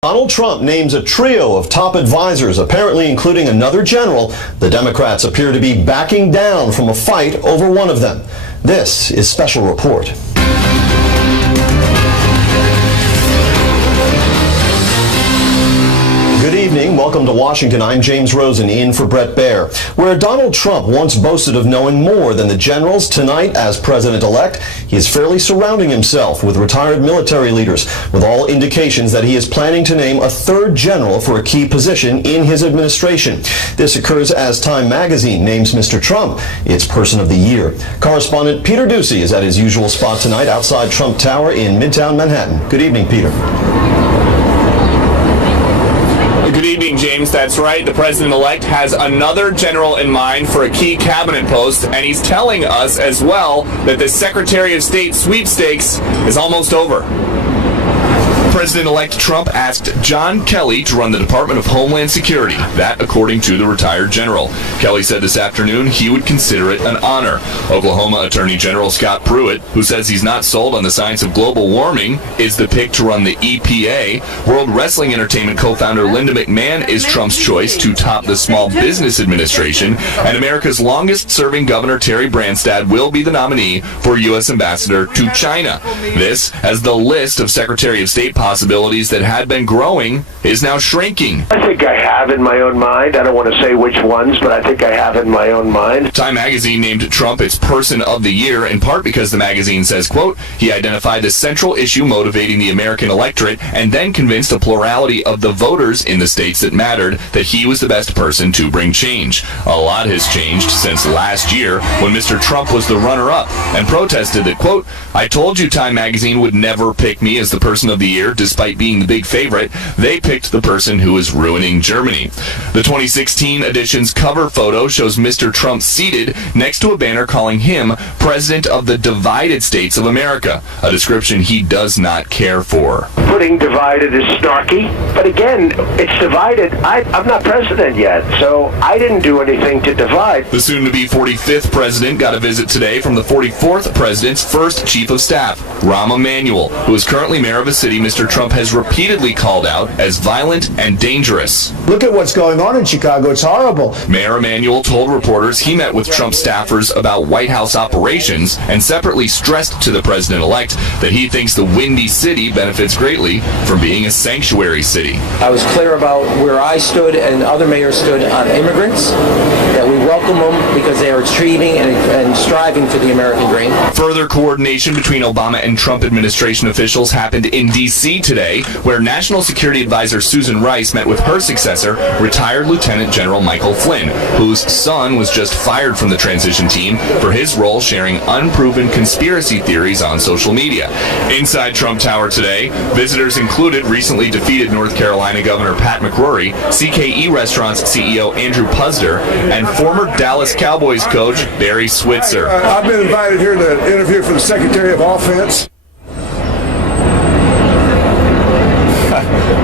Donald Trump names a trio of top advisors, apparently including another general. The Democrats appear to be backing down from a fight over one of them. This is Special Report. Good evening. Welcome to Washington. I'm James Rosen, in for Brett Baer. Where Donald Trump once boasted of knowing more than the generals, tonight, as president-elect, he is fairly surrounding himself with retired military leaders, with all indications that he is planning to name a third general for a key position in his administration. This occurs as Time magazine names Mr. Trump its Person of the Year. Correspondent Peter Ducey is at his usual spot tonight outside Trump Tower in Midtown Manhattan. Good evening, Peter. Good evening, James. That's right. The president-elect has another general in mind for a key cabinet post, and he's telling us as well that the Secretary of State sweepstakes is almost over. President-elect Trump asked John Kelly to run the Department of Homeland Security, that according to the retired general. Kelly said this afternoon he would consider it an honor. Oklahoma Attorney General Scott Pruitt, who says he's not sold on the science of global warming, is the pick to run the EPA. World Wrestling Entertainment co-founder Linda McMahon is Trump's choice to top the Small Business Administration, and America's longest-serving Governor Terry Branstad will be the nominee for U.S. Ambassador to China. This, as the list of Secretary of State possibilities that had been growing is now shrinking. I think I have in my own mind. I don't want to say which ones, but I think I have in my own mind. Time magazine named Trump its Person of the Year, in part because the magazine says, quote, he identified the central issue motivating the American electorate and then convinced a plurality of the voters in the states that mattered that he was the best person to bring change. A lot has changed since last year when Mr. Trump was the runner-up and protested that, quote, I told you Time magazine would never pick me as the Person of the Year despite being the big favorite. They picked the person who is ruining Germany. The 2016 edition's cover photo shows Mr. Trump seated next to a banner calling him President of the Divided States of America, a description he does not care for. Putting divided is snarky, but again, it's divided. I'm not president yet, so I didn't do anything to divide. The soon-to-be 45th president got a visit today from the 44th president's first chief of staff, Rahm Emanuel, who is currently mayor of a city Mr. Trump has repeatedly called out as violent and dangerous. Look at what's going on in Chicago. It's horrible. Mayor Emanuel told reporters he met with Trump staffers about White House operations and separately stressed to the president-elect that he thinks the Windy City benefits greatly from being a sanctuary city. I was clear about where I stood and other mayors stood on immigrants, that we welcome them because they are achieving and striving for the American dream. Further coordination between Obama and Trump administration officials happened in D.C. today, where National Security Advisor Susan Rice met with her successor, retired Lieutenant General Michael Flynn, whose son was just fired from the transition team for his role sharing unproven conspiracy theories on social media. Inside Trump Tower today, visitors included recently defeated North Carolina Governor Pat McCrory, CKE Restaurants CEO Andrew Puzder, and former Dallas Cowboys coach Barry Switzer. I've been invited here to interview for the Secretary of Offense.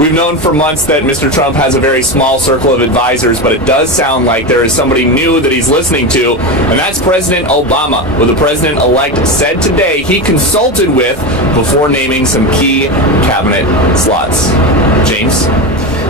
We've known for months that Mr. Trump has a very small circle of advisors, but it does sound like there is somebody new that he's listening to, and that's President Obama, who the president-elect said today he consulted with before naming some key cabinet slots. James?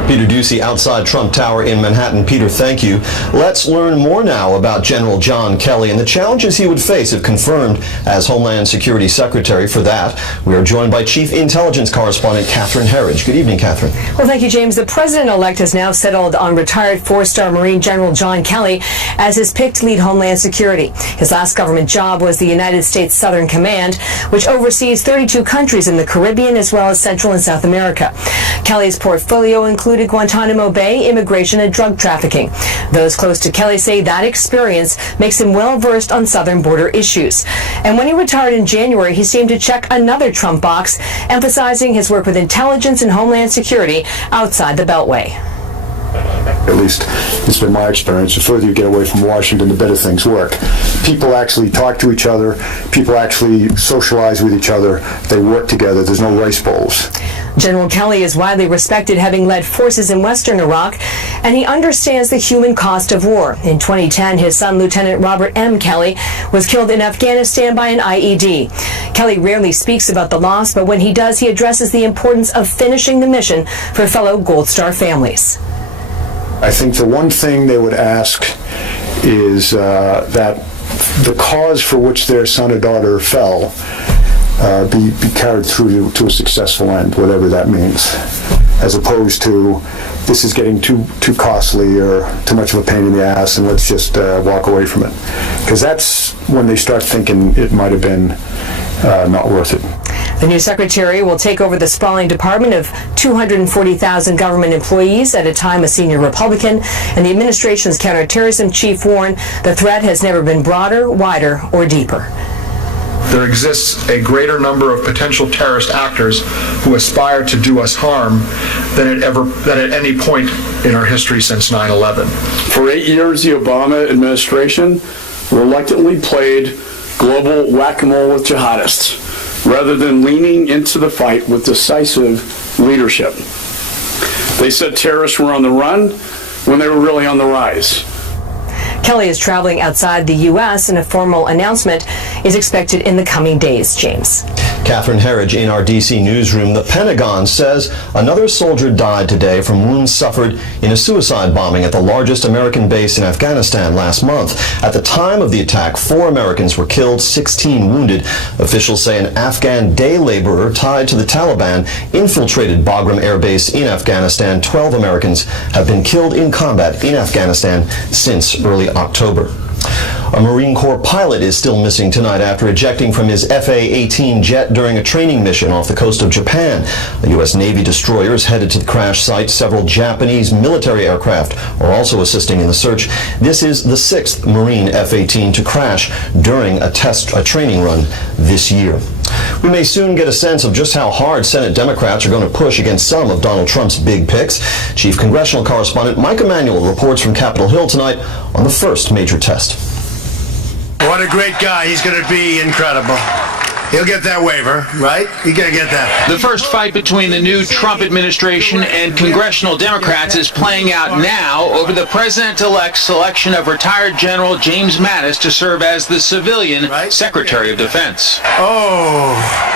Peter Ducey outside Trump Tower in Manhattan. Peter, thank you. Let's learn more now about General John Kelly and the challenges he would face if confirmed as Homeland Security Secretary. For that, we are joined by Chief Intelligence Correspondent Catherine Herridge. Good evening, Catherine. Well, thank you, James. The president-elect has now settled on retired four-star Marine General John Kelly as his pick to lead Homeland Security. His last government job was the United States Southern Command, which oversees 32 countries in the Caribbean as well as Central and South America. Kelly's portfolio included Guantanamo Bay, immigration, and drug trafficking. Those close to Kelly say that experience makes him well-versed on southern border issues. And when he retired in January, he seemed to check another Trump box, emphasizing his work with intelligence and homeland security outside the Beltway. At least it's been my experience. The further you get away from Washington, the better things work. People actually talk to each other. People actually socialize with each other. They work together. There's no rice bowls. General Kelly is widely respected, having led forces in western Iraq, and he understands the human cost of war. In 2010, his son, Lieutenant Robert M. Kelly, was killed in Afghanistan by an IED. Kelly rarely speaks about the loss, but when he does, he addresses the importance of finishing the mission for fellow Gold Star families. I think the one thing they would ask is that the cause for which their son or daughter fell be carried through to a successful end, whatever that means, as opposed to this is getting too costly or too much of a pain in the ass and let's just walk away from it. Because that's when they start thinking it might have been not worth it. The new secretary will take over the sprawling department of 240,000 government employees at a time a senior Republican and the administration's counterterrorism chief warned the threat has never been broader, wider, or deeper. There exists a greater number of potential terrorist actors who aspire to do us harm than at any point in our history since 9/11. For 8 years, the Obama administration reluctantly played global whack-a-mole with jihadists, rather than leaning into the fight with decisive leadership. They said terrorists were on the run when they were really on the rise. Kelly is traveling outside the U.S. and a formal announcement is expected in the coming days. James. Catherine Herridge in our D.C. newsroom. The Pentagon says another soldier died today from wounds suffered in a suicide bombing at the largest American base in Afghanistan last month. At the time of the attack, 4 Americans were killed, 16 wounded. Officials say an Afghan day laborer tied to the Taliban infiltrated Bagram Air Base in Afghanistan. 12 Americans have been killed in combat in Afghanistan since early October. A Marine Corps pilot is still missing tonight after ejecting from his FA-18 jet during a training mission off the coast of Japan. A U.S. Navy destroyer is headed to the crash site. Several Japanese military aircraft are also assisting in the search. This is the 6th Marine F-18 to crash during a training run this year. We may soon get a sense of just how hard Senate Democrats are going to push against some of Donald Trump's big picks. Chief Congressional Correspondent Mike Emanuel reports from Capitol Hill tonight on the first major test. What a great guy. He's going to be incredible. He'll get that waiver, right? He's going to get that. The first fight between the new Trump administration and congressional Democrats is playing out now over the president-elect's selection of retired General James Mattis to serve as the civilian Secretary of Defense. Oh.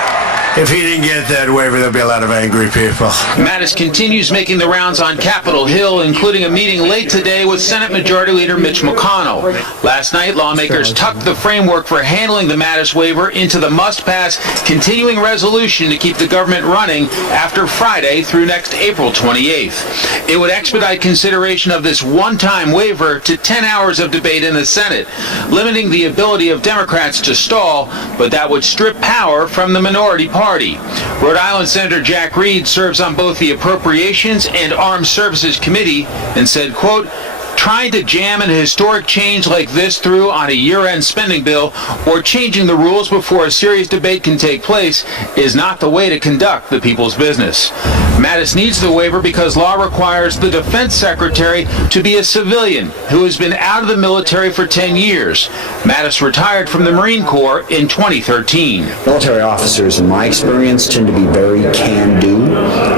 If he didn't get that waiver, there'll be a lot of angry people. Mattis continues making the rounds on Capitol Hill, including a meeting late today with Senate Majority Leader Mitch McConnell. Last night, lawmakers tucked the framework for handling the Mattis waiver into the must-pass continuing resolution to keep the government running after Friday through next April 28th. It would expedite consideration of this one-time waiver to 10 hours of debate in the Senate, limiting the ability of Democrats to stall, but that would strip power from the minority party. Rhode Island Senator Jack Reed serves on both the Appropriations and Armed Services Committee and said, quote, trying to jam an historic change like this through on a year-end spending bill or changing the rules before a serious debate can take place is not the way to conduct the people's business. Mattis needs the waiver because law requires the defense secretary to be a civilian who has been out of the military for 10 years. Mattis retired from the Marine Corps in 2013. Military officers, in my experience, tend to be very can-do.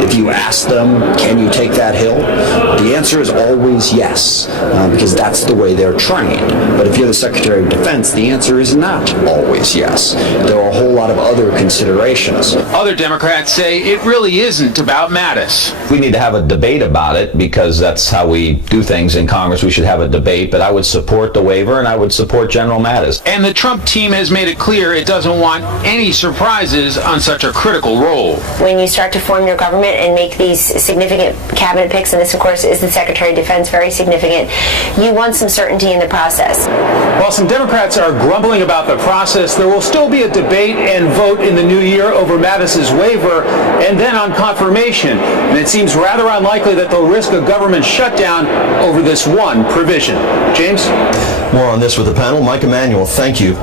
If you ask them, can you take that hill? The answer is always yes. Because that's the way they're trained. But if you're the Secretary of Defense, the answer is not always yes. There are a whole lot of other considerations. Other Democrats say it really isn't about Mattis. We need to have a debate about it because that's how we do things in Congress. We should have a debate, but I would support the waiver and I would support General Mattis. And the Trump team has made it clear it doesn't want any surprises on such a critical role. When you start to form your government and make these significant cabinet picks, and this of course is the Secretary of Defense, very significant, President, you want some certainty in the process. While some Democrats are grumbling about the process, there will still be a debate and vote in the new year over Mattis's waiver and then on confirmation. And it seems rather unlikely that they'll risk a government shutdown over this one provision. James? More on this with the panel. Mike Emanuel, thank you.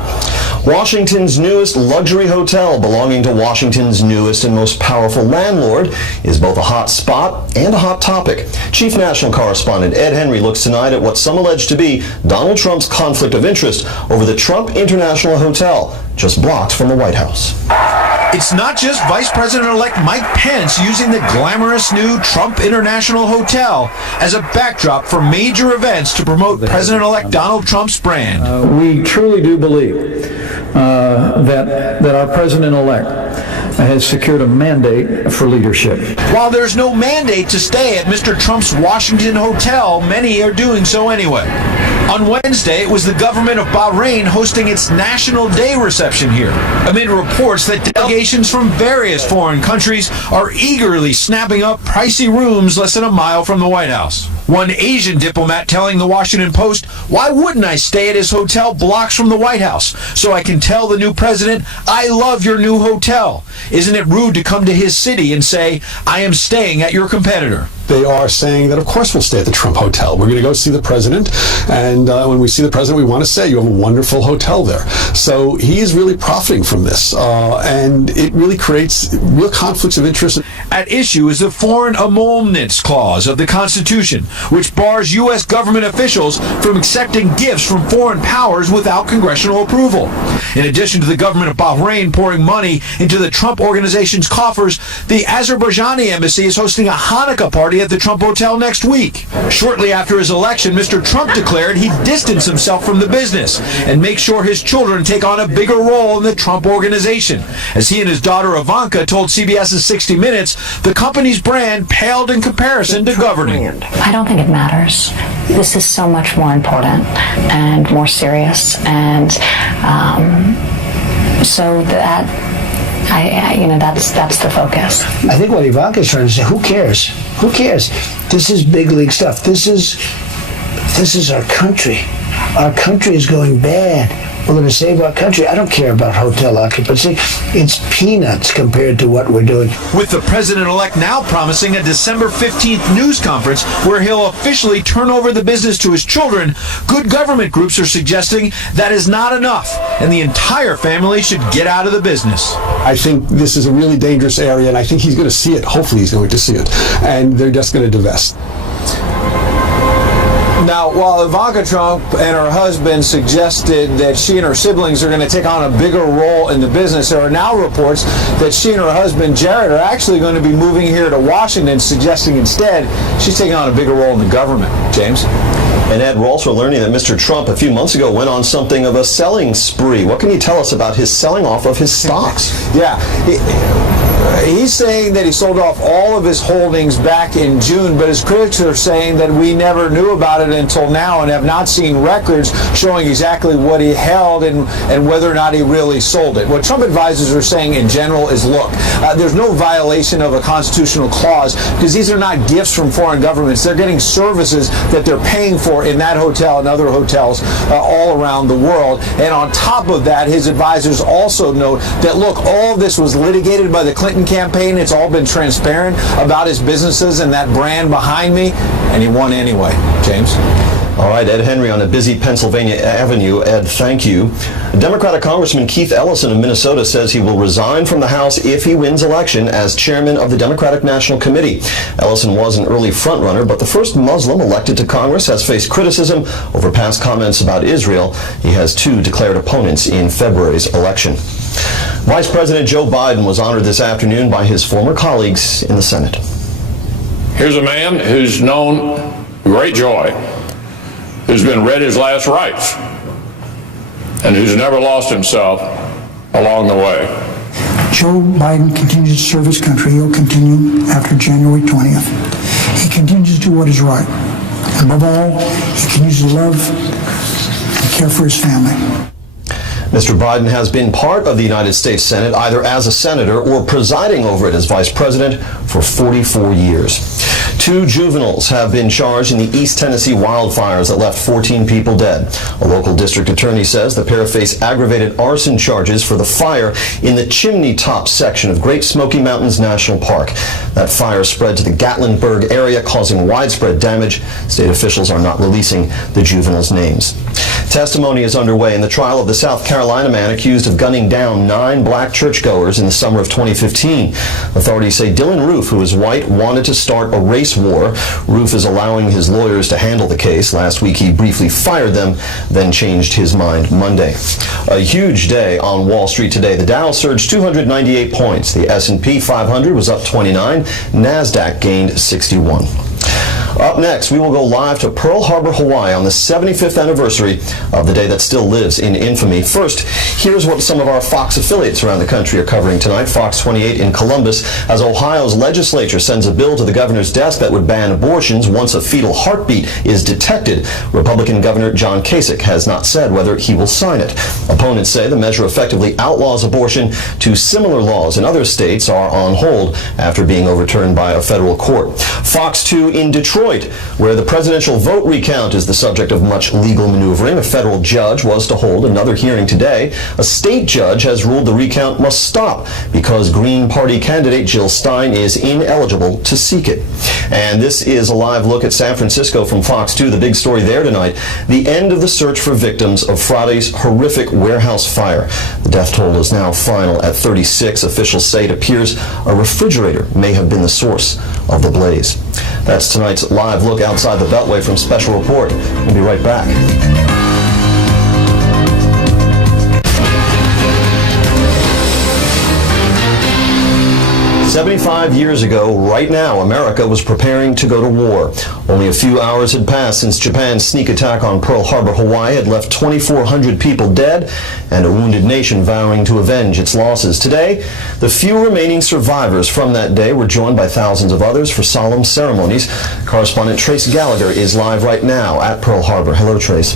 Washington's newest luxury hotel, belonging to Washington's newest and most powerful landlord, is both a hot spot and a hot topic. Chief National Correspondent Ed Henry looks tonight at what some allege to be Donald Trump's conflict of interest over the Trump International Hotel, just blocks from the White House. It's not just Vice President-elect Mike Pence using the glamorous new Trump International Hotel as a backdrop for major events to promote President-elect Donald Trump's brand. We truly do believe that our President-elect has secured a mandate for leadership. While there's no mandate to stay at Mr. Trump's Washington hotel, many are doing so anyway. On Wednesday, it was the government of Bahrain hosting its National Day reception here, amid reports that delegations from various foreign countries are eagerly snapping up pricey rooms less than a mile from the White House. One Asian diplomat telling the Washington Post, "Why wouldn't I stay at his hotel blocks from the White House so I can tell the new president, I love your new hotel? Isn't it rude to come to his city and say, I am staying at your competitor?" They are saying that, of course, we'll stay at the Trump Hotel. We're going to go see the president, and when we see the president, we want to say, you have a wonderful hotel there. So he is really profiting from this, and it really creates real conflicts of interest. At issue is the Foreign Emoluments Clause of the Constitution, which bars U.S. government officials from accepting gifts from foreign powers without congressional approval. In addition to the government of Bahrain pouring money into the Trump organization's coffers, the Azerbaijani embassy is hosting a Hanukkah party at the Trump Hotel next week. Shortly after his election, Mr. Trump declared he'd distance himself from the business and make sure his children take on a bigger role in the Trump organization. As he and his daughter Ivanka told CBS's 60 Minutes, the company's brand paled in comparison to governing. I don't think it matters. This is so much more important and more serious, and so that that's the focus. I think what Ivanka's trying to say, who cares? Who cares? This is big league stuff. This is our country. Our country is going bad. We're going to save our country. I don't care about hotel occupancy. It's peanuts compared to what we're doing. With the president-elect now promising a December 15th news conference where he'll officially turn over the business to his children, good government groups are suggesting that is not enough, and the entire family should get out of the business. I think this is a really dangerous area, and I think he's going to see it. Hopefully he's going to see it. And they're just going to divest. Now, while Ivanka Trump and her husband suggested that she and her siblings are going to take on a bigger role in the business, there are now reports that she and her husband, Jared, are actually going to be moving here to Washington, suggesting instead she's taking on a bigger role in the government. James? And Ed, we're also learning that Mr. Trump a few months ago went on something of a selling spree. What can you tell us about his selling off of his stocks? Yeah. He's saying that he sold off all of his holdings back in June, but his critics are saying that we never knew about it until now and have not seen records showing exactly what he held and whether or not he really sold it. What Trump advisors are saying in general is, look, there's no violation of a constitutional clause because these are not gifts from foreign governments. They're getting services that they're paying for in that hotel and other hotels all around the world. And on top of that, his advisors also note that, look, all of this was litigated by the Clinton campaign. It's all been transparent about his businesses and that brand behind me, and he won anyway. James? All right, Ed Henry on a busy Pennsylvania Avenue. Ed, thank you. Democratic Congressman Keith Ellison of Minnesota says he will resign from the House if he wins election as chairman of the Democratic National Committee. Ellison was an early frontrunner, but the first Muslim elected to Congress has faced criticism over past comments about Israel. He has two declared opponents in February's election. Vice President Joe Biden was honored this afternoon by his former colleagues in the Senate. Here's a man who's known great joy, who's been read his last rites, and who's never lost himself along the way. Joe Biden continues to serve his country. He'll continue after January 20th. He continues to do what is right. Above all, he continues to love and care for his family. Mr. Biden has been part of the United States Senate, either as a senator or presiding over it as vice president, for 44 years. 2 juveniles have been charged in the East Tennessee wildfires that left 14 people dead. A local district attorney says the pair face aggravated arson charges for the fire in the Chimney Top section of Great Smoky Mountains National Park. That fire spread to the Gatlinburg area, causing widespread damage. State officials are not releasing the juveniles' names. Testimony is underway in the trial of the South Carolina man accused of gunning down 9 black churchgoers in the summer of 2015. Authorities say Dylan Roof, who is white, wanted to start a race war. Roof is allowing his lawyers to handle the case. Last week he briefly fired them, then changed his mind Monday. A huge day on Wall Street today. The Dow surged 298 points. The S&P 500 was up 29. NASDAQ gained 61. Up next, we will go live to Pearl Harbor, Hawaii on the 75th anniversary of the day that still lives in infamy. First, here's what some of our Fox affiliates around the country are covering tonight. Fox 28 in Columbus, as Ohio's legislature sends a bill to the governor's desk that would ban abortions once a fetal heartbeat is detected. Republican Governor John Kasich has not said whether he will sign it. Opponents say the measure effectively outlaws abortion. 2 similar laws in other states are on hold after being overturned by a federal court. Fox 2 in Detroit, where the presidential vote recount is the subject of much legal maneuvering. A federal judge was to hold another hearing today. A state judge has ruled the recount must stop because Green Party candidate Jill Stein is ineligible to seek it. And this is a live look at San Francisco from Fox 2. The big story there tonight, the end of the search for victims of Friday's horrific warehouse fire. The death toll is now final at 36. Officials say it appears a refrigerator may have been the source of the blaze. That's tonight's live look outside the Beltway from Special Report. We'll be right back. 75 years ago, right now, America was preparing to go to war. Only a few hours had passed since Japan's sneak attack on Pearl Harbor, Hawaii had left 2,400 people dead and a wounded nation vowing to avenge its losses. Today, the few remaining survivors from that day were joined by thousands of others for solemn ceremonies. Correspondent Trace Gallagher is live right now at Pearl Harbor. Hello, Trace.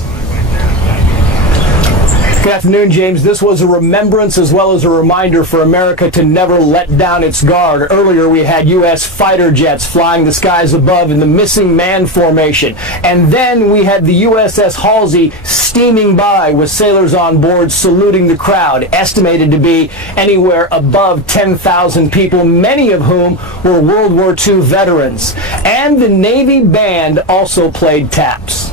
Good afternoon, James. This was a remembrance as well as a reminder for America to never let down its guard. Earlier, we had U.S. fighter jets flying the skies above in the missing man formation. And then we had the USS Halsey steaming by with sailors on board saluting the crowd, estimated to be anywhere above 10,000 people, many of whom were World War II veterans. And the Navy band also played taps.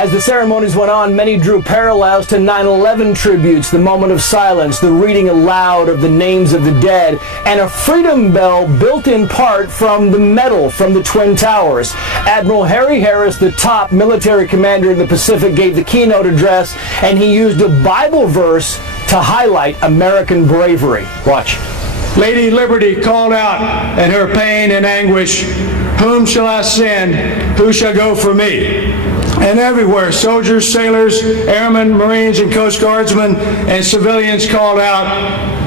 As the ceremonies went on, many drew parallels to 9/11 tributes, the moment of silence, the reading aloud of the names of the dead, and a freedom bell built in part from the medal from the Twin Towers. Admiral Harry Harris, the top military commander in the Pacific, gave the keynote address, and he used a Bible verse to highlight American bravery. Watch. Lady Liberty called out in her pain and anguish, "Whom shall I send? Who shall go for me?" And everywhere, soldiers, sailors, airmen, Marines, and Coast Guardsmen and civilians called out,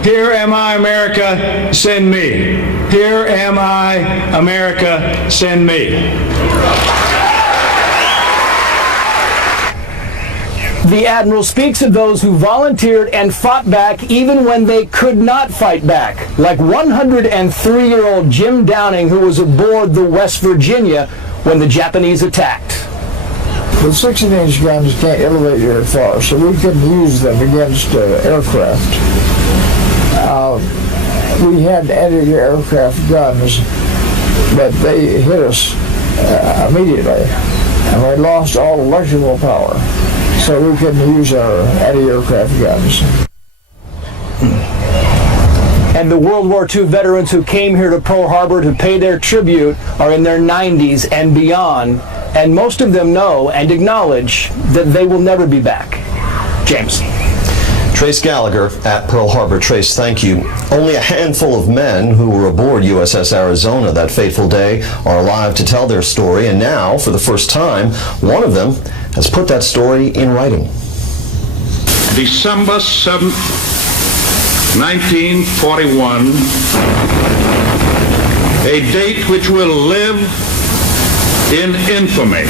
"Here am I, America, send me. Here am I, America, send me." The Admiral speaks of those who volunteered and fought back even when they could not fight back, like 103-year-old Jim Downing, who was aboard the West Virginia when the Japanese attacked. The 16-inch guns can't elevate very far, so we couldn't use them against aircraft. We had anti-aircraft guns, but they hit us immediately, and we lost all electrical power, so we couldn't use our anti-aircraft guns. And the World War II veterans who came here to Pearl Harbor to pay their tribute are in their 90s and beyond, and most of them know and acknowledge that they will never be back. James. Trace Gallagher at Pearl Harbor. Trace, thank you. Only a handful of men who were aboard USS Arizona that fateful day are alive to tell their story, and now, for the first time, one of them has put that story in writing. December 7th, 1941, a date which will live in infamy.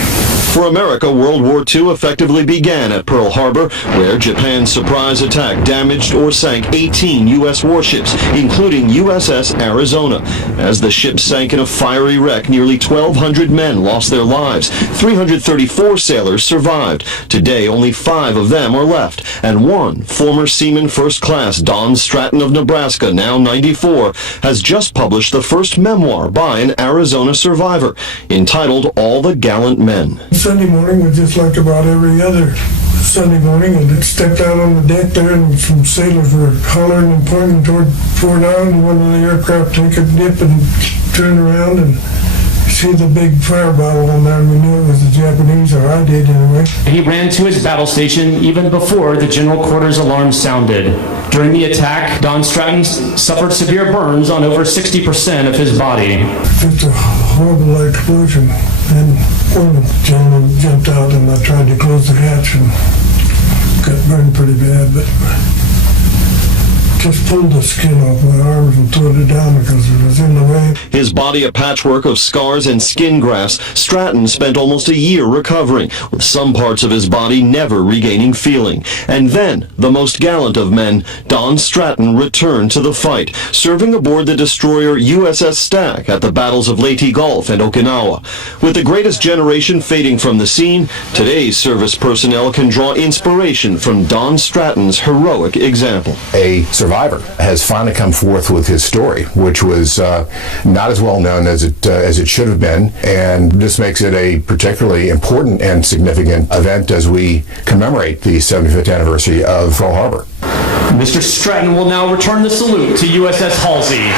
For America, World War II effectively began at Pearl Harbor, where Japan's surprise attack damaged or sank 18 U.S. warships, including USS Arizona. As the ship sank in a fiery wreck, nearly 1,200 men lost their lives. 334 sailors survived. Today, only 5 of them are left, and one, former Seaman First Class Don Stratton of Nebraska, now 94, has just published the first memoir by an Arizona survivor, entitled All the Gallant Men. Sunday morning was just like about every other Sunday morning, and I stepped out on the deck there, and some sailors were hollering and pointing toward Fort Island. One of the aircraft took a dip and turned around and see the big fire bottle on there, and we knew it was the Japanese, or I did anyway. He ran to his battle station even before the general quarters alarm sounded. During the attack, Don Stratton suffered severe burns on over 60% of his body. Just a horrible explosion, and one gentleman jumped out, and I tried to close the hatch and got burned pretty bad, but just pulled the skin off my arms and threw it down because it was in the way. His body a patchwork of scars and skin grafts, Stratton spent almost a year recovering, with some parts of his body never regaining feeling. And then, the most gallant of men, Don Stratton returned to the fight, serving aboard the destroyer USS Stack at the battles of Leyte Gulf and Okinawa. With the greatest generation fading from the scene, today's service personnel can draw inspiration from Don Stratton's heroic example. A survivor has finally come forth with his story, which was not as well known as it should have been, and this makes it a particularly important and significant event as we commemorate the 75th anniversary of Pearl Harbor. Mr. Stratton will now return the salute to USS Halsey.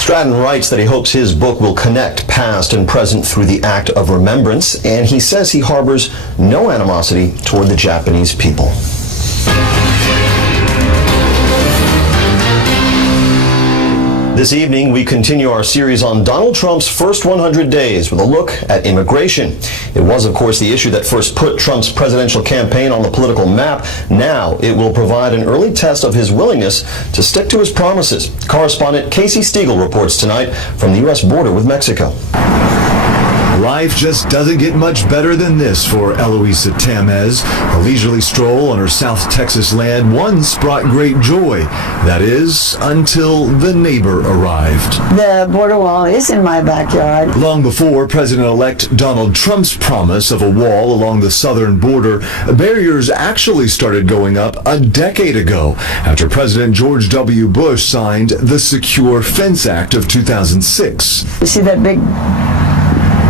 Stratton writes that he hopes his book will connect past and present through the act of remembrance, and he says he harbors no animosity toward the Japanese people. This evening, we continue our series on Donald Trump's first 100 days with a look at immigration. It was, of course, the issue that first put Trump's presidential campaign on the political map. Now, it will provide an early test of his willingness to stick to his promises. Correspondent Casey Stiegel reports tonight from the U.S. border with Mexico. Life just doesn't get much better than this for Eloisa Tamez. A leisurely stroll on her South Texas land once brought great joy. That is, until the neighbor arrived. The border wall is in my backyard. Long before President-elect Donald Trump's promise of a wall along the southern border, barriers actually started going up a decade ago after President George W. Bush signed the Secure Fence Act of 2006. You see that big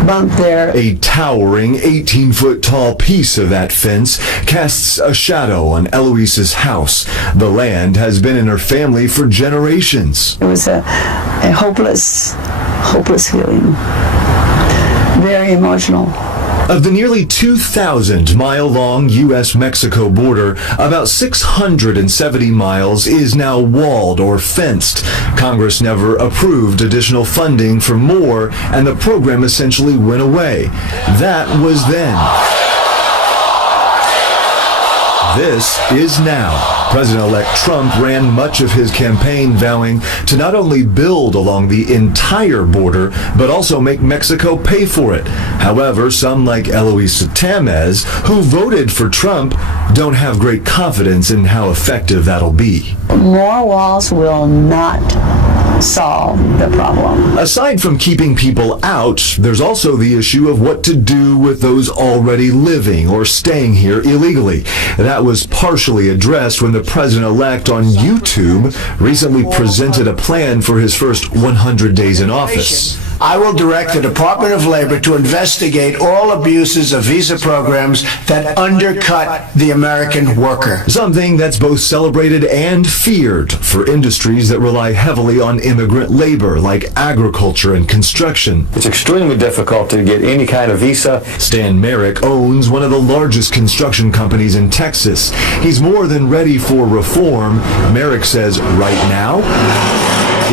bump there? A towering 18-foot tall piece of that fence casts a shadow on Eloisa's house. The land has been in her family for generations. It was a hopeless feeling. Very emotional. Of the nearly 2,000-mile-long U.S.-Mexico border, about 670 miles is now walled or fenced. Congress never approved additional funding for more, and the program essentially went away. That was then. This is now. President-elect Trump ran much of his campaign vowing to not only build along the entire border, but also make Mexico pay for it. However, some like Eloisa Tamez, who voted for Trump, don't have great confidence in how effective that'll be. More walls will not solve the problem. Aside from keeping people out, there's also the issue of what to do with those already living or staying here illegally. That was partially addressed when the president-elect on YouTube recently presented a plan for his first 100 days in office. I will direct the Department of Labor to investigate all abuses of visa programs that undercut the American worker. Something that's both celebrated and feared for industries that rely heavily on immigrant labor, like agriculture and construction. It's extremely difficult to get any kind of visa. Stan Merrick owns one of the largest construction companies in Texas. He's more than ready for reform. Merrick says right now,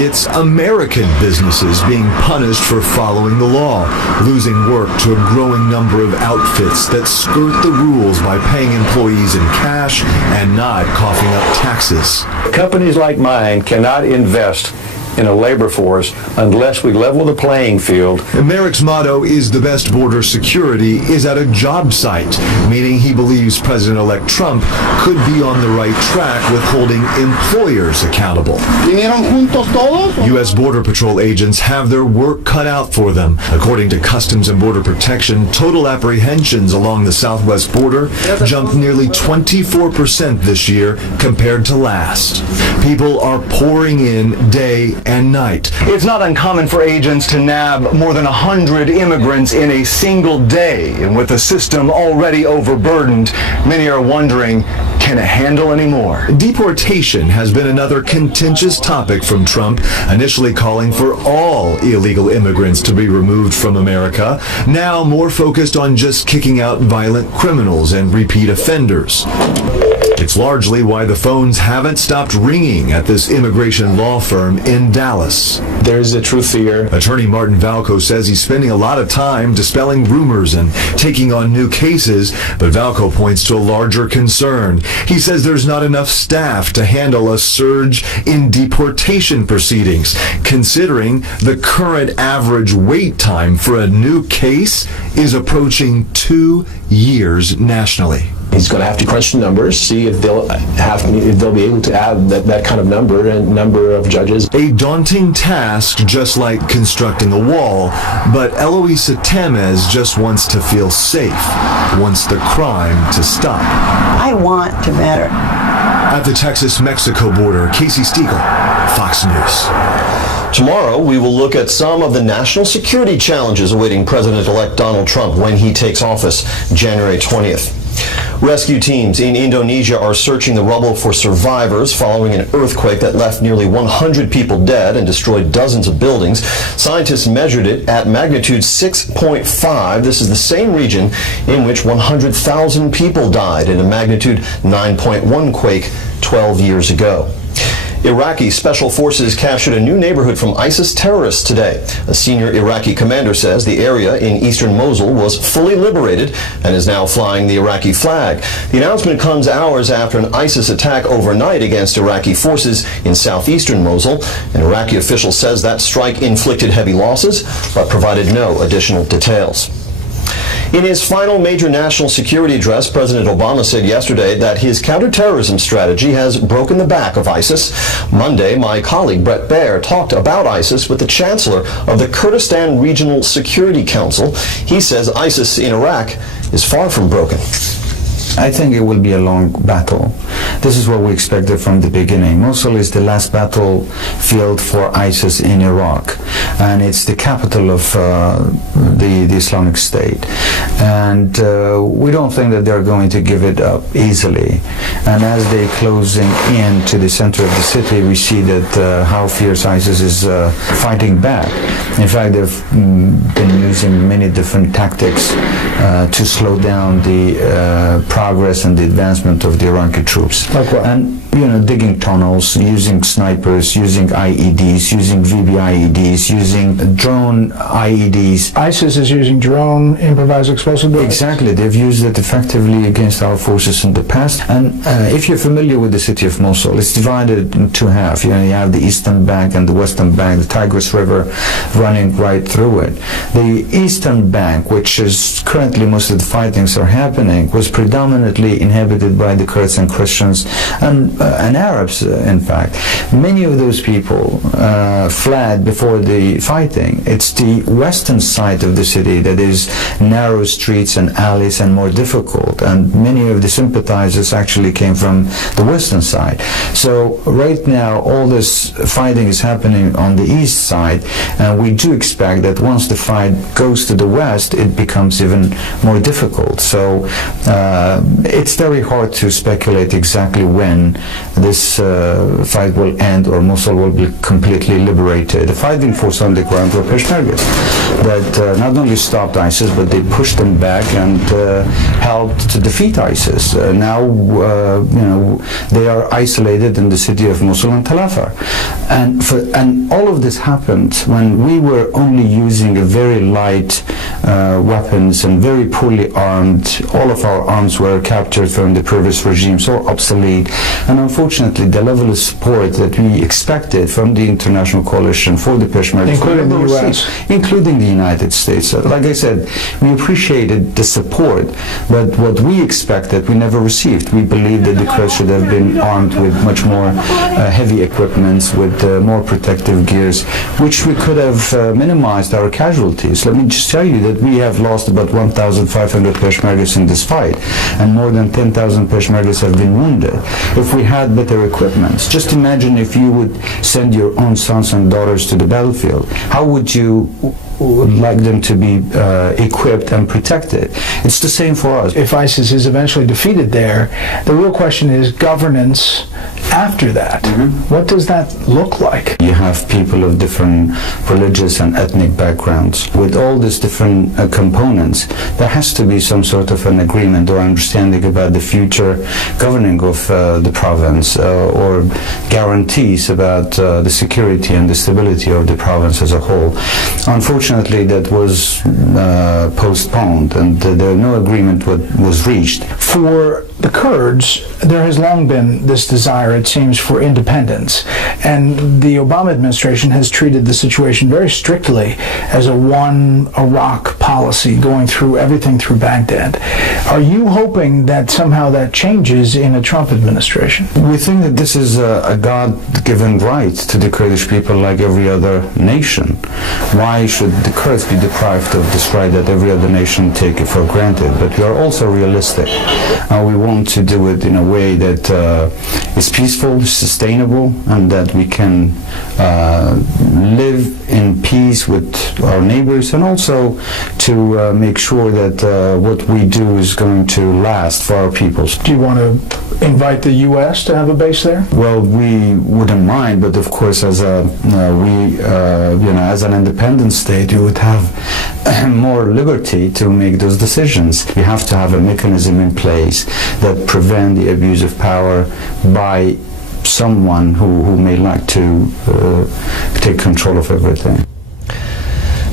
it's American businesses being punished for following the law, losing work to a growing number of outfits that skirt the rules by paying employees in cash and not coughing up taxes. Companies like mine cannot invest in a labor force unless we level the playing field. Merrick's motto is the best border security is at a job site, meaning he believes President-elect Trump could be on the right track with holding employers accountable. U.S. Border Patrol agents have their work cut out for them. According to Customs and Border Protection, total apprehensions along the southwest border jumped nearly 24% this year compared to last. People are pouring in day and night. It's not uncommon for agents to nab more than 100 immigrants in a single day. And with the system already overburdened, many are wondering, can it handle any more? Deportation has been another contentious topic from Trump, initially calling for all illegal immigrants to be removed from America, now more focused on just kicking out violent criminals and repeat offenders. It's largely why the phones haven't stopped ringing at this immigration law firm in Dallas. There's a true fear. Attorney Martin Valco says he's spending a lot of time dispelling rumors and taking on new cases, but Valco points to a larger concern. He says there's not enough staff to handle a surge in deportation proceedings, considering the current average wait time for a new case is approaching 2 years nationally. He's going to have to crunch the numbers, see if they'll be able to add that kind of number of judges. A daunting task, just like constructing a wall, but Eloisa Tamez just wants to feel safe, wants the crime to stop. I want to better. At the Texas-Mexico border, Casey Stiegel, Fox News. Tomorrow, we will look at some of the national security challenges awaiting President-elect Donald Trump when he takes office January 20th. Rescue teams in Indonesia are searching the rubble for survivors following an earthquake that left nearly 100 people dead and destroyed dozens of buildings. Scientists measured it at magnitude 6.5. This is the same region in which 100,000 people died in a magnitude 9.1 quake 12 years ago. Iraqi special forces captured a new neighborhood from ISIS terrorists today. A senior Iraqi commander says the area in eastern Mosul was fully liberated and is now flying the Iraqi flag. The announcement comes hours after an ISIS attack overnight against Iraqi forces in southeastern Mosul. An Iraqi official says that strike inflicted heavy losses, but provided no additional details. In his final major national security address, President Obama said yesterday that his counterterrorism strategy has broken the back of ISIS. Monday, my colleague Brett Baer talked about ISIS with the chancellor of the Kurdistan Regional Security Council. He says ISIS in Iraq is far from broken. I think it will be a long battle. This is what we expected from the beginning. Mosul is the last battlefield for ISIS in Iraq, and it's the capital of the Islamic State. And we don't think that they're going to give it up easily. And as they're closing in to the center of the city, we see that how fierce ISIS is fighting back. In fact, they've been using many different tactics to slow down the progress and the advancement of the Iraqi troops. Like what? And digging tunnels, using snipers, using IEDs, using VBIEDs, using drone IEDs. ISIS is using drone improvised explosive devices. Exactly. They've used it effectively against our forces in the past. And if you're familiar with the city of Mosul, it's divided in two halves. You have the eastern bank and the western bank, the Tigris River running right through it. The eastern bank, which is currently most of the fightings are happening, was predominantly inhabited by the Kurds and Christians and Arabs, in fact. Many of those people fled before the fighting. It's the western side of the city that is narrow streets and alleys and more difficult, and many of the sympathizers actually came from the western side. So right now all this fighting is happening on the east side, and we do expect that once the fight goes to the west, it becomes even more difficult. So it's very hard to speculate exactly when this fight will end or Mosul will be completely liberated. The fighting force on the ground were Peshmergas that not only stopped ISIS, but they pushed them back and helped to defeat ISIS. Now, they are isolated in the city of Mosul and Tel Afar. And all of this happened when we were only using a very light weapons and very poorly armed. All of our arms were captured from the previous regime, so obsolete. And And unfortunately, the level of support that we expected from the international coalition for the Peshmerga, including the U.S., including the United States. Like I said, we appreciated the support, but what we expected, we never received. We believe that the Kurds should have been armed with much more heavy equipments, with more protective gears, which we could have minimized our casualties. Let me just tell you that we have lost about 1,500 Peshmergas in this fight, and more than 10,000 Peshmergas have been wounded. If we had better equipment, just imagine if you would send your own sons and daughters to the battlefield. How would you like them to be equipped and protected? It's the same for us. If ISIS is eventually defeated there, the real question is governance after that. What does that look like? You have people of different religious and ethnic backgrounds. With all these different components, there has to be some sort of an agreement or understanding about the future governing of the province, or guarantees about the security and the stability of the province as a whole. Unfortunately, that was postponed, and no agreement was reached. For the Kurds, there has long been this desire, it seems, for independence, and the Obama administration has treated the situation very strictly as a one Iraq policy, going through everything through Baghdad. Are you hoping that somehow that changes in a Trump administration? We think that this is a God-given right to the Kurdish people like every other nation. Why should the Kurds be deprived of this right that every other nation take it for granted? But we are also realistic. We want to do it in a way that is peaceful, sustainable, and that we can live in peace with our neighbors, and also to make sure that what we do is going to last for our peoples. Do you want to invite the U.S. to have a base there? Well, we wouldn't mind, but of course, as as an independent state, you would have more liberty to make those decisions. You have to have a mechanism in place that prevent the abuse of power by someone who may like to take control of everything.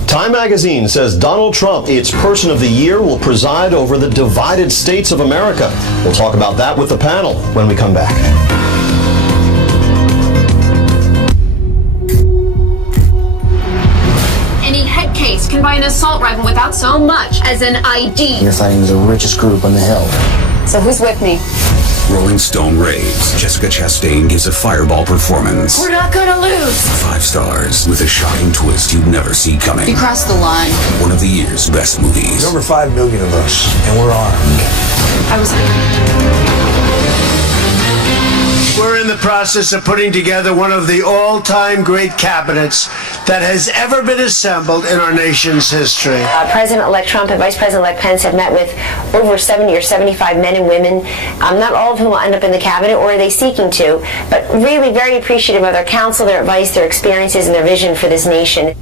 Time magazine says Donald Trump, its Person of the Year, will preside over the divided states of America. We'll talk about that with the panel when we come back. Any head case can buy an assault rifle without so much as an ID. You're fighting the richest group on the hill. So who's with me? Rolling Stone raves. Jessica Chastain gives a fireball performance. We're not gonna lose. 5 stars with a shocking twist you'd never see coming. You crossed the line. One of the year's best movies. There's over 5 million of us, and we're armed. I was. We're in the process of putting together one of the all-time great cabinets that has ever been assembled in our nation's history. President-elect Trump and Vice President-elect Pence have met with over 70 or 75 men and women, not all of whom will end up in the cabinet, or are they seeking to, but really very appreciative of their counsel, their advice, their experiences, and their vision for this nation.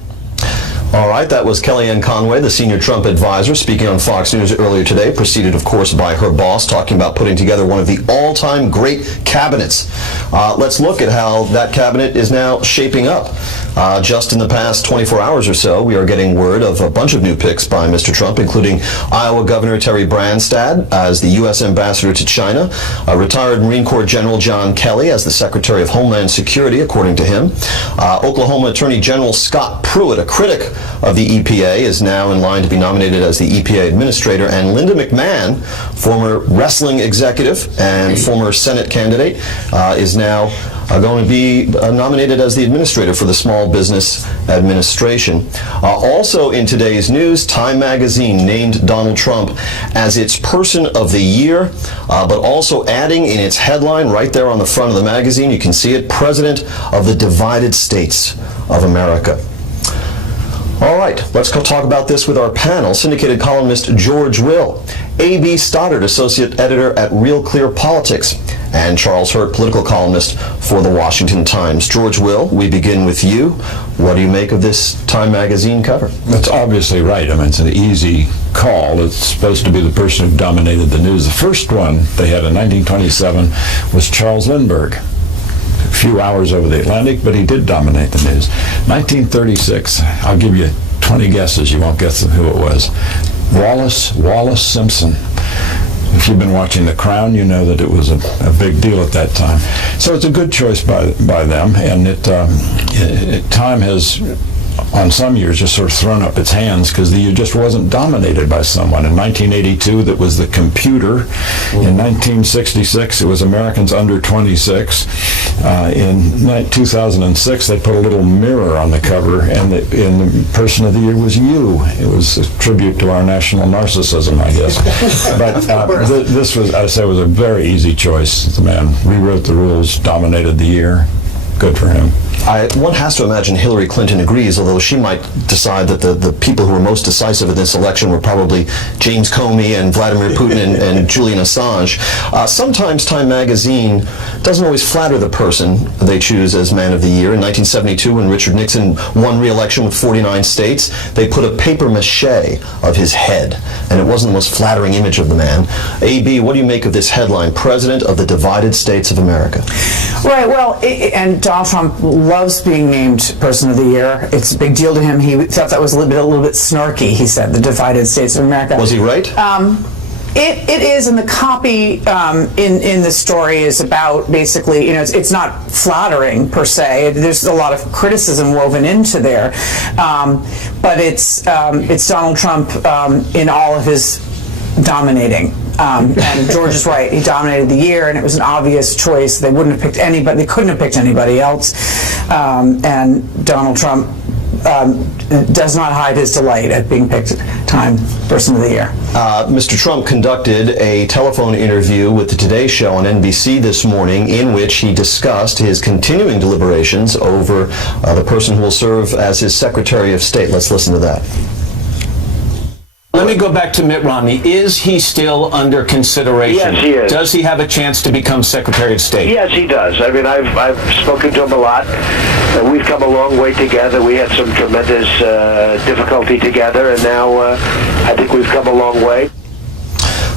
All right, that was Kellyanne Conway, the senior Trump advisor, speaking on Fox News earlier today, preceded, of course, by her boss, talking about putting together one of the all-time great cabinets. Let's look at how that cabinet is now shaping up. Just in the past 24 hours or so, we are getting word of a bunch of new picks by Mr. Trump, including Iowa Governor Terry Branstad as the U.S. ambassador to China, retired Marine Corps General John Kelly as the Secretary of Homeland Security, according to him. Oklahoma Attorney General Scott Pruitt, a critic of the EPA, is now in line to be nominated as the EPA administrator, and Linda McMahon, former wrestling executive and former Senate candidate, is now going to be nominated as the administrator for the Small Business Administration. Also in today's news, Time magazine named Donald Trump as its Person of the Year, but also adding in its headline right there on the front of the magazine, you can see it, President of the Divided States of America. All right, let's go talk about this with our panel. Syndicated columnist George Will, A.B. Stoddard, associate editor at Real Clear Politics, and Charles Hurt, political columnist for the Washington Times. George Will, we begin with you. What do you make of this Time magazine cover? That's obviously right. I mean, it's an easy call. It's supposed to be the person who dominated the news. The first one they had in 1927 was Charles Lindbergh. A few hours over the Atlantic, but he did dominate the news. 1936, I'll give you 20 guesses. You won't guess who it was. Wallace Simpson. If you've been watching The Crown, you know that it was a big deal at that time. So it's a good choice by them, and time has, on some years, just sort of thrown up its hands because the year just wasn't dominated by someone. In 1982, that was the computer. In 1966, it was Americans under 26. In 2006, they put a little mirror on the cover, and the person of the year was you. It was a tribute to our national narcissism, I guess. But this was, I say, was a very easy choice. The man rewrote the rules, dominated the year. Good for him. One has to imagine Hillary Clinton agrees, although she might decide that the people who were most decisive in this election were probably James Comey and Vladimir Putin and Julian Assange. Sometimes Time magazine doesn't always flatter the person they choose as Man of the Year. In 1972, when Richard Nixon won re-election with 49 states, they put a paper mache of his head, and it wasn't the most flattering image of the man. A.B., what do you make of this headline, President of the Divided States of America? Right, well, and Donald Trump loves being named Person of the Year. It's a big deal to him. He thought that was a little bit snarky, he said, the Divided States of America. Was he right? It is, and the copy in the story is about basically, it's not flattering per se. There's a lot of criticism woven into there, but it's Donald Trump in all of his dominating. And George is right. He dominated the year, and it was an obvious choice. They wouldn't have picked anybody. They couldn't have picked anybody else. And Donald Trump does not hide his delight at being picked Time Person of the Year. Mr. Trump conducted a telephone interview with the Today Show on NBC this morning in which he discussed his continuing deliberations over the person who will serve as his Secretary of State. Let's listen to that. Let me go back to Mitt Romney. Is he still under consideration? Yes, he is. Does he have a chance to become Secretary of State? Yes, he does. I mean, I've spoken to him a lot. We've come a long way together. We had some tremendous difficulty together, and now I think we've come a long way.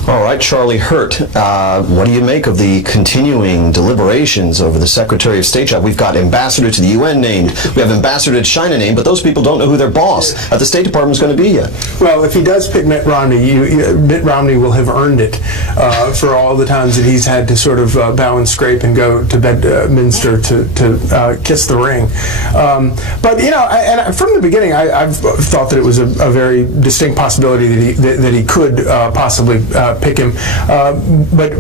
All right, Charlie Hurt, what do you make of the continuing deliberations over the Secretary of State job? We've got ambassador to the UN named, we have ambassador to China named, but those people don't know who their boss at the State Department is going to be yet. Well, if he does pick Mitt Romney, Mitt Romney will have earned it for all the times that he's had to sort of bow and scrape and go to Bedminster to kiss the ring. But, and from the beginning, I've thought that it was a very distinct possibility that he could possibly pick him, but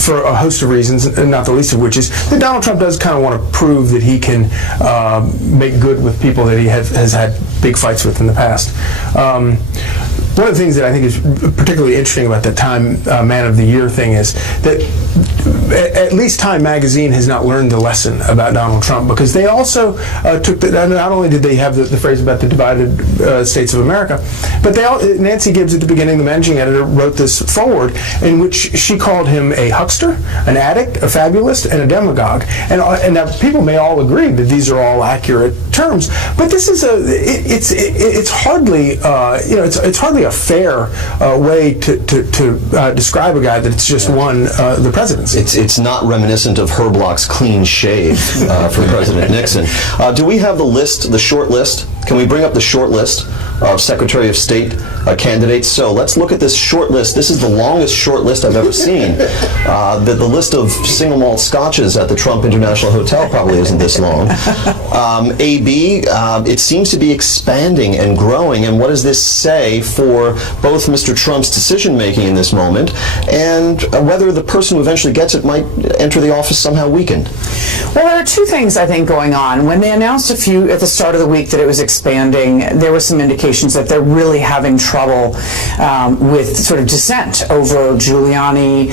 for a host of reasons, and not the least of which is that Donald Trump does kind of want to prove that he can make good with people that he has had big fights with in the past. One of the things that I think is particularly interesting about the Time Man of the Year thing is that at least Time magazine has not learned the lesson about Donald Trump, because they also took not only did they have the phrase about the divided states of America, but Nancy Gibbs at the beginning, the managing editor, wrote this forward in which she called him a huckster, an addict, a fabulist, and a demagogue. And now people may all agree that these are all accurate terms, but this is it's hardly it's hardly a fair way to describe a guy that's just won the presidency. It's not reminiscent of Herb Block's clean shave for President Nixon. Do we have the short list? Can we bring up the short list of Secretary of State candidates? So let's look at this short list. This is the longest short list I've ever seen. The list of single malt scotches at the Trump International Hotel probably isn't this long. AB, it seems to be expanding and growing, and what does this say for both Mr. Trump's decision-making in this moment and whether the person who eventually gets it might enter the office somehow weakened? Well, there are two things I think going on. When they announced at the start of the week that it was expanding, there were some indications that they're really having trouble with sort of dissent over Giuliani,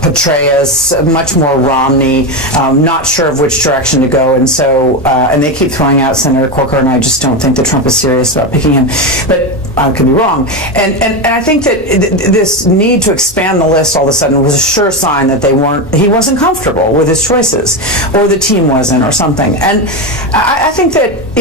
Petraeus, much more Romney, not sure of which direction to go, and so and they keep throwing out Senator Corker, and I just don't think that Trump is serious about picking him, but I could be wrong. And I think that this need to expand the list all of a sudden was a sure sign that he wasn't comfortable with his choices, or the team wasn't, or something. And I think that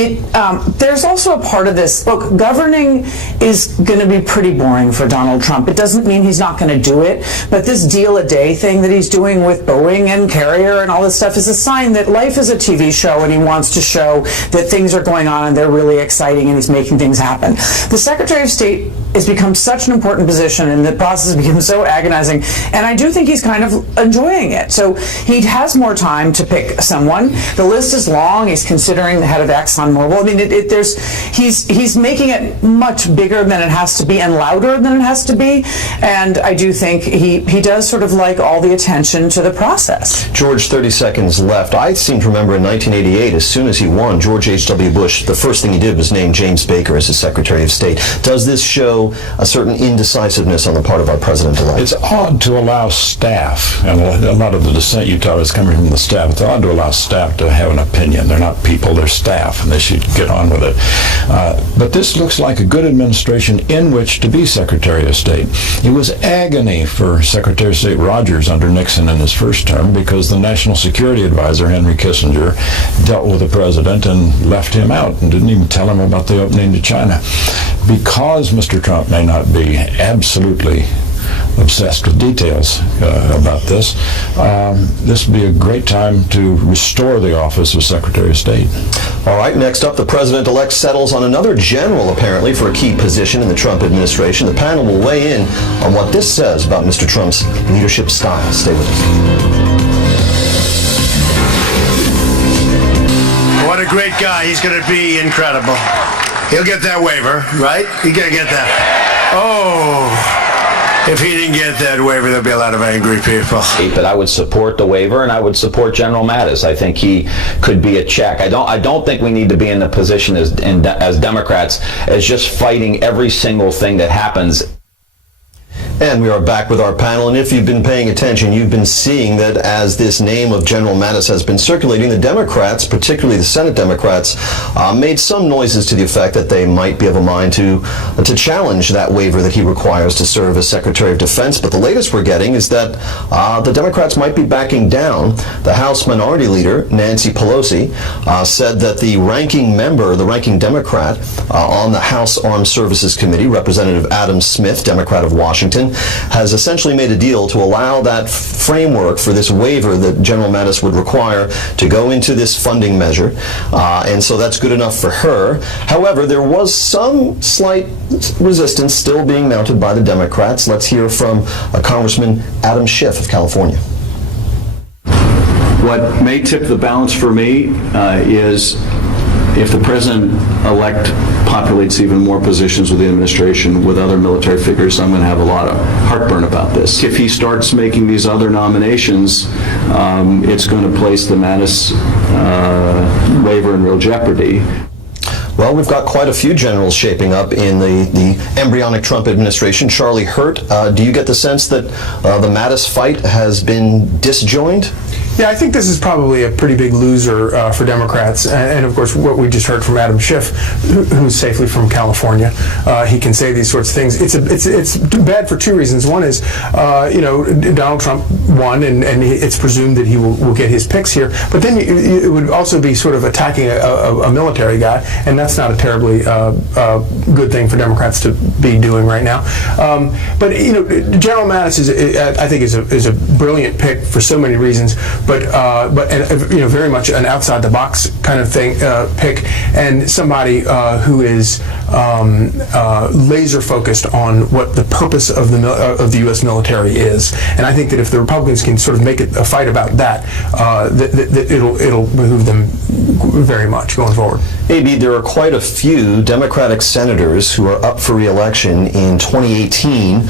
there's also a part of this. Look, governing is going to be pretty boring for Donald Trump. It doesn't mean he's not going to do it, but this deal-a-day thing that he's doing with Boeing and Carrier and all this stuff is a sign that life is a TV show, and he wants to show that things are going on and they're really exciting and he's making things happen. The Secretary of State has become such an important position, and the process has become so agonizing, and I do think he's kind of enjoying it. So he has more time to pick someone. The list is long. He's considering the head of ExxonMobil. I mean, he's making it much bigger than it has to be and louder than it has to be, and I do think he does sort of like all the attention to the process. George, 30 seconds left. I seem to remember in 1988, as soon as he won, George H.W. Bush, the first thing he did was name James Baker as his Secretary of State. Does this show a certain indecisiveness on the part of our president-elect? It's odd to allow staff, and a lot of the dissent you taught is coming from the staff. It's odd to allow staff to have an opinion. They're not people, they're staff, and they should get on with it. But this looks like a good administration in which to be Secretary of State. It was agony for Secretary of State Rogers under Nixon in his first term because the National Security Advisor, Henry Kissinger, dealt with the president and left him out and didn't even tell him about the opening to China. Because Mr. Trump may not be absolutely obsessed with details about this, this would be a great time to restore the office of Secretary of State. All right, next up, the president-elect settles on another general, apparently, for a key position in the Trump administration. The panel will weigh in on what this says about Mr. Trump's leadership style. Stay with us. What a great guy. He's going to be incredible. He'll get that waiver, right? He's going to get that. Oh, if he didn't get that waiver, there'll be a lot of angry people. But I would support the waiver, and I would support General Mattis. I think he could be a check. I don't think we need to be in the position as Democrats as just fighting every single thing that happens. And we are back with our panel, and if you've been paying attention, you've been seeing that as this name of General Mattis has been circulating, the Democrats, particularly the Senate Democrats, made some noises to the effect that they might be of a mind to challenge that waiver that he requires to serve as Secretary of Defense. But the latest we're getting is that the Democrats might be backing down. The House Minority Leader, Nancy Pelosi, said that the ranking member, the ranking Democrat on the House Armed Services Committee, Representative Adam Smith, Democrat of Washington, has essentially made a deal to allow that framework for this waiver that General Mattis would require to go into this funding measure, and so that's good enough for her. However, there was some slight resistance still being mounted by the Democrats. Let's hear from Congressman Adam Schiff of California. What may tip the balance for me is if the president-elect populates even more positions with the administration with other military figures, I'm going to have a lot of heartburn about this. If he starts making these other nominations, it's going to place the Mattis waiver in real jeopardy. Well, we've got quite a few generals shaping up in the embryonic Trump administration. Charlie Hurt, do you get the sense that the Mattis fight has been disjoined? Yeah, I think this is probably a pretty big loser for Democrats. And of course, what we just heard from Adam Schiff, who's safely from California, he can say these sorts of things. It's bad for two reasons. One is, Donald Trump won, and it's presumed that he will get his picks here. But then it would also be sort of attacking a military guy, and that's not a terribly good thing for Democrats to be doing right now. But General Mattis I think is a brilliant pick for so many reasons. But very much an outside the box kind of thing pick, and somebody who is laser focused on what the purpose of the U.S. military is. And I think that if the Republicans can sort of make it a fight about that, it'll behoove them very much going forward. AB, there are quite a few Democratic senators who are up for re-election in 2018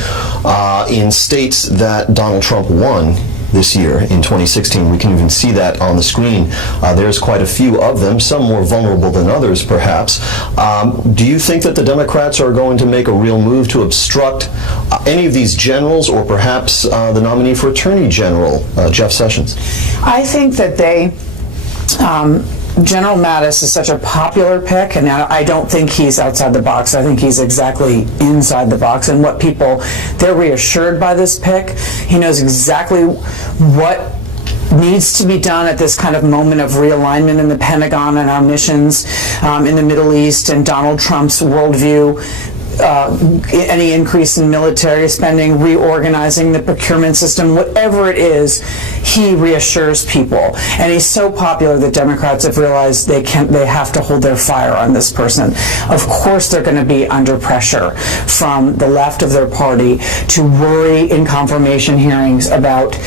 in states that Donald Trump won this year in 2016. We can even see that on the screen. There's quite a few of them, some more vulnerable than others, perhaps. Do you think that the Democrats are going to make a real move to obstruct any of these generals, or perhaps the nominee for Attorney General, Jeff Sessions? I think that General Mattis is such a popular pick, and I don't think he's outside the box. I think he's exactly inside the box. And they're reassured by this pick. He knows exactly what needs to be done at this kind of moment of realignment in the Pentagon and our missions in the Middle East and Donald Trump's worldview. Any increase in military spending, reorganizing the procurement system, whatever it is, he reassures people. And he's so popular that Democrats have realized they have to hold their fire on this person. Of course they're going to be under pressure from the left of their party to worry in confirmation hearings about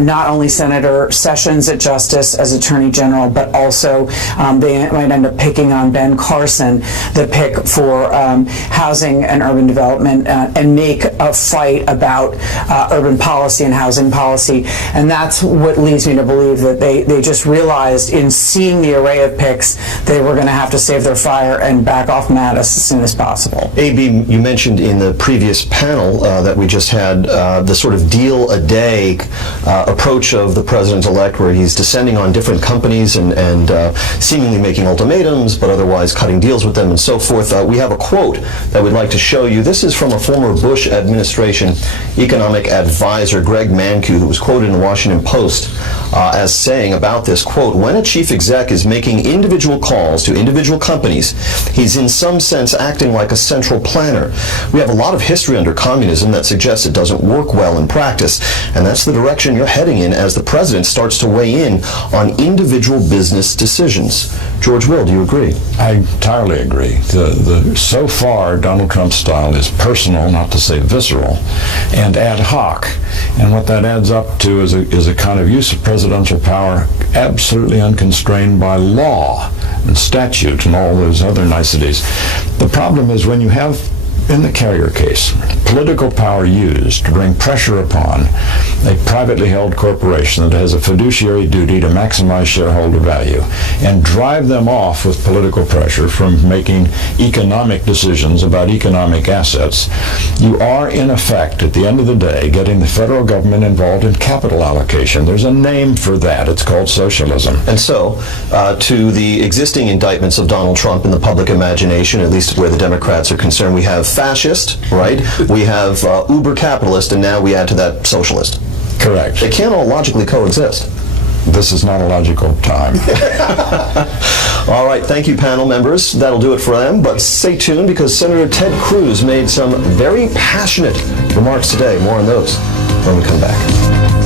not only Senator Sessions at Justice as Attorney General, but also they might end up picking on Ben Carson, the pick for housing and urban development, and make a fight about urban policy and housing policy. And that's what leads me to believe that they just realized in seeing the array of picks, they were going to have to save their fire and back off Mattis as soon as possible. AB, you mentioned in the previous panel that we just had the sort of deal-a-day approach of the president-elect, where he's descending on different companies and seemingly making ultimatums, but otherwise cutting deals with them and so forth. We have a quote that we'd like to show you. This is from a former Bush administration economic advisor, Greg Mankiw, who was quoted in the Washington Post as saying about this, quote, "When a chief exec is making individual calls to individual companies, he's in some sense acting like a central planner. We have a lot of history under communism that suggests it doesn't work well in practice, and that's the direction you're heading in as the president starts to weigh in on individual business decisions." George Will, do you agree? I entirely agree. So far, Donald Trump's style is personal, not to say visceral, and ad hoc. And what that adds up to is a kind of use of presidential power absolutely unconstrained by law and statute and all those other niceties. The problem is when you have, in the Carrier case, political power used to bring pressure upon a privately held corporation that has a fiduciary duty to maximize shareholder value and drive them off with political pressure from making economic decisions about economic assets, you are in effect, at the end of the day, getting the federal government involved in capital allocation. There's a name for that. It's called socialism. And so, to the existing indictments of Donald Trump in the public imagination, at least where the Democrats are concerned, we have fascist, right? We have uber capitalist, and now we add to that socialist. Correct. They can't all logically coexist. This is not a logical time. All right, thank you, panel members. That'll do it for them, but stay tuned because Senator Ted Cruz made some very passionate remarks today. More on those when we come back.